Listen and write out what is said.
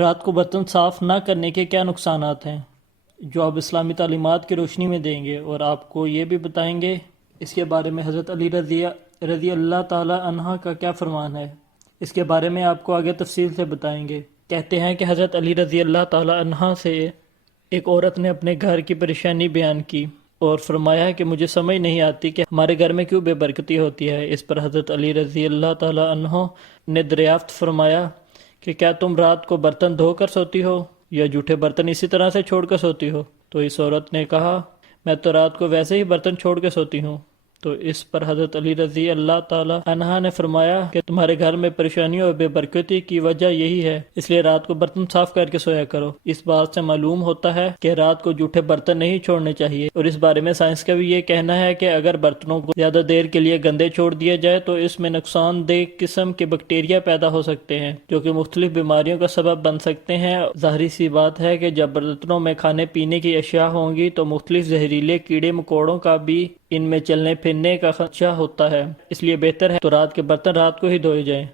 رات کو برتن صاف نہ کرنے کے کیا نقصانات ہیں جو آپ اسلامی تعلیمات کی روشنی میں دیں گے، اور آپ کو یہ بھی بتائیں گے اس کے بارے میں حضرت علی رضی اللہ تعالی عنہ کا کیا فرمان ہے۔ اس کے بارے میں آپ کو آگے تفصیل سے بتائیں گے۔ کہتے ہیں کہ حضرت علی رضی اللہ تعالی عنہ سے ایک عورت نے اپنے گھر کی پریشانی بیان کی اور فرمایا کہ مجھے سمجھ نہیں آتی کہ ہمارے گھر میں کیوں بے برکتی ہوتی ہے۔ اس پر حضرت علی رضی اللہ تعالی عنہ نے دریافت فرمایا کہ کیا تم رات کو برتن دھو کر سوتی ہو یا جھوٹے برتن اسی طرح سے چھوڑ کر سوتی ہو؟ تو اس عورت نے کہا میں تو رات کو ویسے ہی برتن چھوڑ کے سوتی ہوں۔ تو اس پر حضرت علی رضی اللہ تعالی عنہ نے فرمایا کہ تمہارے گھر میں پریشانیوں اور بے برکتی کی وجہ یہی ہے، اس لیے رات کو برتن صاف کر کے سویا کرو۔ اس بات سے معلوم ہوتا ہے کہ رات کو جھوٹے برتن نہیں چھوڑنے چاہیے، اور اس بارے میں سائنس کا بھی یہ کہنا ہے کہ اگر برتنوں کو زیادہ دیر کے لیے گندے چھوڑ دیا جائے تو اس میں نقصان دہ قسم کے بیکٹیریا پیدا ہو سکتے ہیں جو کہ مختلف بیماریوں کا سبب بن سکتے ہیں۔ ظاہری سی بات ہے کہ جب برتنوں میں کھانے پینے کی اشیاء ہوں گی تو مختلف زہریلے کیڑے مکوڑوں کا بھی ان میں چلنے پھرنے کا خدشہ ہوتا ہے، اس لیے بہتر ہے تو رات کے برتن رات کو ہی دھوئے جائیں۔